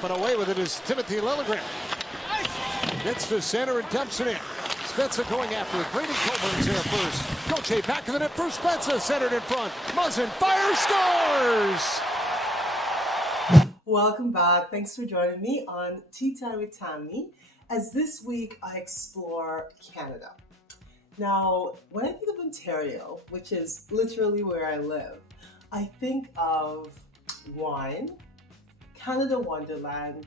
off and away with it is Timothy Liljegren. Gets to center and dumps it in. Spezza going after it. Brady Coburn's there first. Goche back to the net for Spezza. Centered in front. Muzzin fires, scores! Welcome back. Thanks for joining me on Tea Time with Tammy, as this week I explore Canada. Now, when I think of Ontario, which is literally where I live, I think of wine, Canada Wonderland,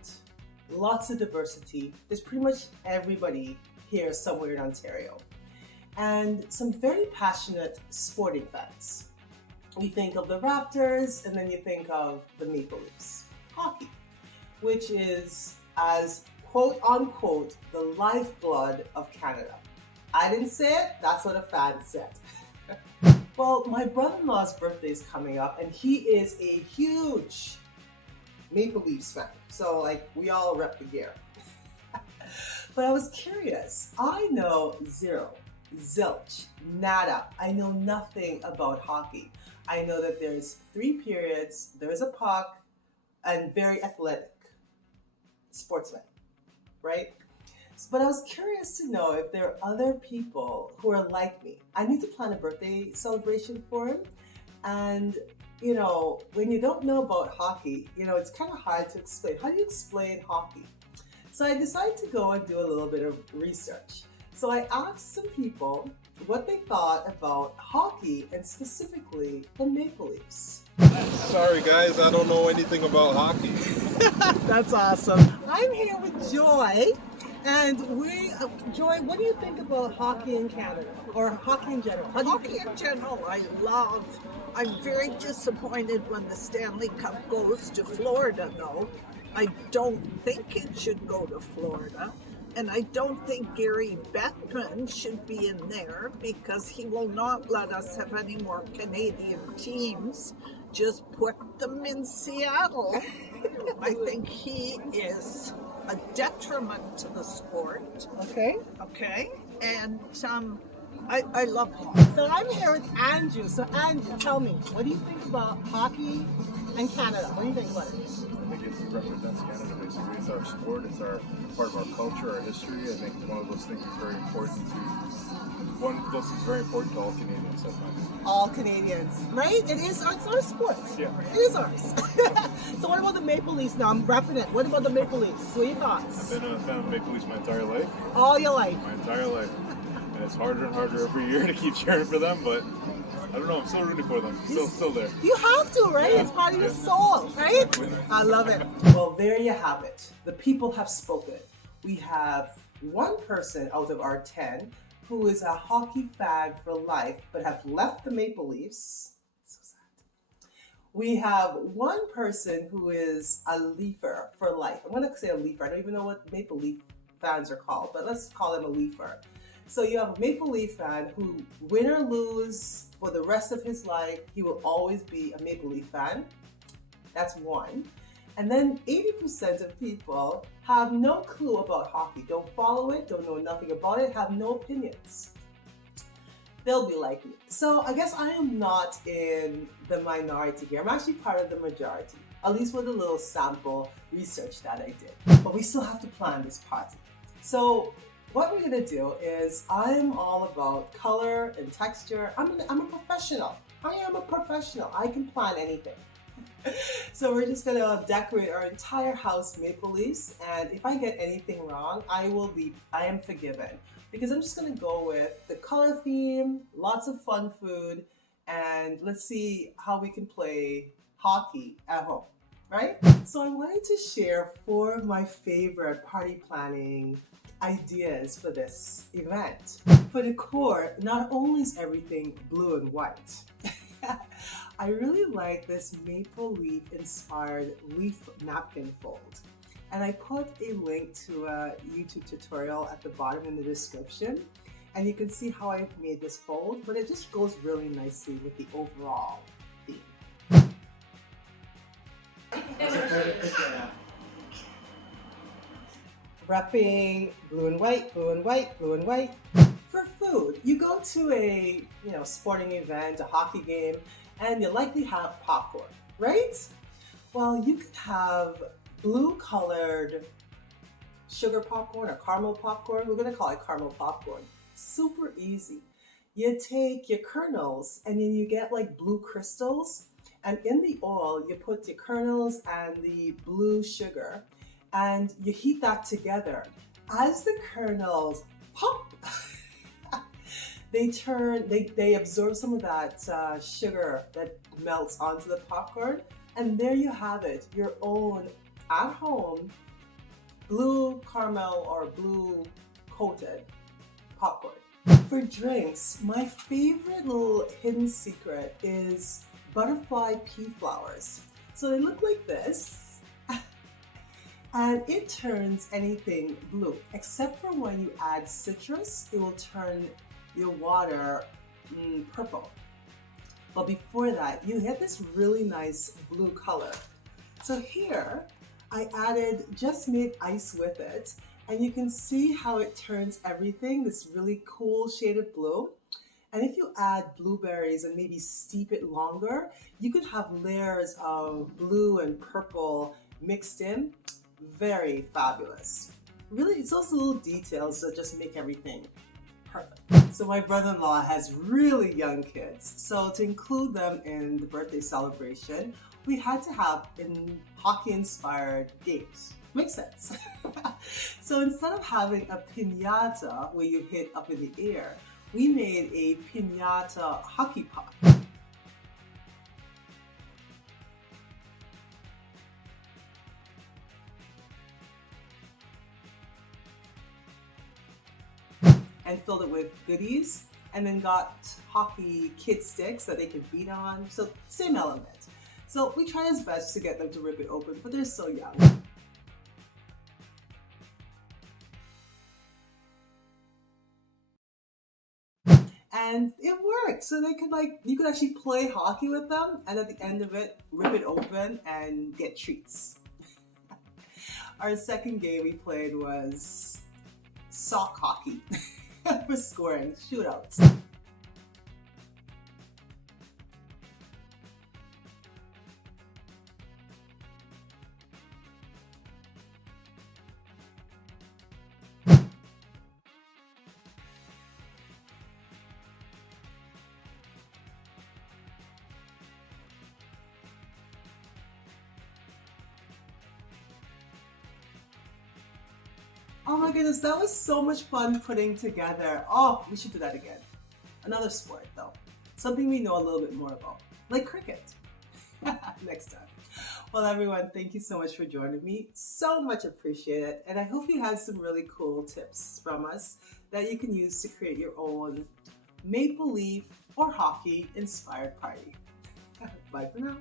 lots of diversity. There's pretty much everybody here somewhere in Ontario. And some very passionate sporting fans. You think of the Raptors, and then you think of the Maple Leafs. Hockey, which is, as quote unquote, the lifeblood of Canada. I didn't say it, that's what a fan said. Well, my brother-in-law's birthday is coming up, and he is a huge Maple Leafs fan. So, like, we all rep the gear. But I was curious. I know zero, zilch, nada. I know nothing about hockey. I know that there's 3 periods, there's a puck, and very athletic sportsmen, right? But I was curious to know if there are other people who are like me. I need to plan a birthday celebration for him. And, you know, when you don't know about hockey, you know, it's kind of hard to explain. How do you explain hockey? So I decided to go and do a little bit of research. So I asked some people what they thought about hockey and specifically the Maple Leafs. Sorry guys, I don't know anything about hockey. That's awesome. I'm here with Joy, and Joy, what do you think about hockey in Canada, or hockey in general? Hockey in general, I'm very disappointed when the Stanley Cup goes to Florida, though. I don't think it should go to Florida. And I don't think Gary Bettman should be in there because he will not let us have any more Canadian teams. Just put them in Seattle. I think he is a detriment to the sport. Okay. Okay. And I love hockey. So I'm here with Andrew. So Andrew, tell me, what do you think about hockey and Canada? What do you think about it? I think it represents Canada basically. It's our sport, it's our part of our culture, our history. I think it's one of those things that's very important to all Canadians, I find. All Canadians, right? It's our sport. Yeah. It is ours. So what about the Maple Leafs now? I'm repping it. What about the Maple Leafs? What are your thoughts? I've been a fan of Maple Leafs my entire life. All your life? My entire life. And it's harder and harder every year to keep cheering for them, but I don't know, I'm still rooting for them. Still there. You have to, right? Yeah. It's part of your soul, right? Exactly. I love it. Well, there you have it. The people have spoken. We have one person out of our 10 who is a hockey fan for life, but have left the Maple Leafs. So sad. We have one person who is a Leafer for life. I'm going to say a Leafer. I don't even know what Maple Leaf fans are called, but let's call him a Leafer. So you have a Maple Leaf fan who, win or lose, for the rest of his life, he will always be a Maple Leaf fan. That's one. And then 80% of people have no clue about hockey, don't follow it, don't know nothing about it, have no opinions. They'll be like me. So I guess I am not in the minority here. I'm actually part of the majority, at least with a little sample research that I did. But we still have to plan this party. So what we're gonna do is, I'm all about color and texture. I'm a professional. I am a professional. I can plan anything. So we're just gonna decorate our entire house Maple Leafs, and if I get anything wrong, I am forgiven. Because I'm just gonna go with the color theme, lots of fun food, and let's see how we can play hockey at home, right? So I wanted to share 4 of my favorite party planning ideas for this event. For decor, not only is everything blue and white, I really like this maple leaf inspired leaf napkin fold. And I put a link to a YouTube tutorial at the bottom in the description. And you can see how I made this fold, but it just goes really nicely with the overall theme. Repping blue and white, blue and white, blue and white. For food, you go to a sporting event, a hockey game, and you likely have popcorn, right? Well, you could have blue colored sugar popcorn or caramel popcorn. We're gonna call it caramel popcorn. Super easy. You take your kernels and then you get like blue crystals, and in the oil you put the kernels and the blue sugar and you heat that together. As the kernels pop, they absorb some of that sugar that melts onto the popcorn, and there you have it, your own at home blue caramel or blue coated popcorn. For drinks, my favorite little hidden secret is butterfly pea flowers. So they look like this, and it turns anything blue, except for when you add citrus, it will turn your water purple. But before that, you get this really nice blue color. So here, I just made ice with it, and you can see how it turns everything this really cool shade of blue. And if you add blueberries and maybe steep it longer, you could have layers of blue and purple mixed in. Very fabulous. Really, it's those little details that just make everything perfect. So my brother-in-law has really young kids, so to include them in the birthday celebration, we had to have hockey-inspired games. Makes sense. So instead of having a piñata where you hit up in the air, we made a piñata hockey puck. And filled it with goodies, and then got hockey kid sticks that they could beat on. So same element. So we tried his best to get them to rip it open, but they're so young. And it worked. So they could you could actually play hockey with them, and at the end of it, rip it open and get treats. Our second game we played was sock hockey for scoring, shootouts. Oh my goodness, that was so much fun putting together. Oh, we should do that again. Another sport though. Something we know a little bit more about, like cricket. Next time. Well everyone, thank you so much for joining me. So much appreciated. And I hope you had some really cool tips from us that you can use to create your own maple leaf or hockey inspired party. Bye for now.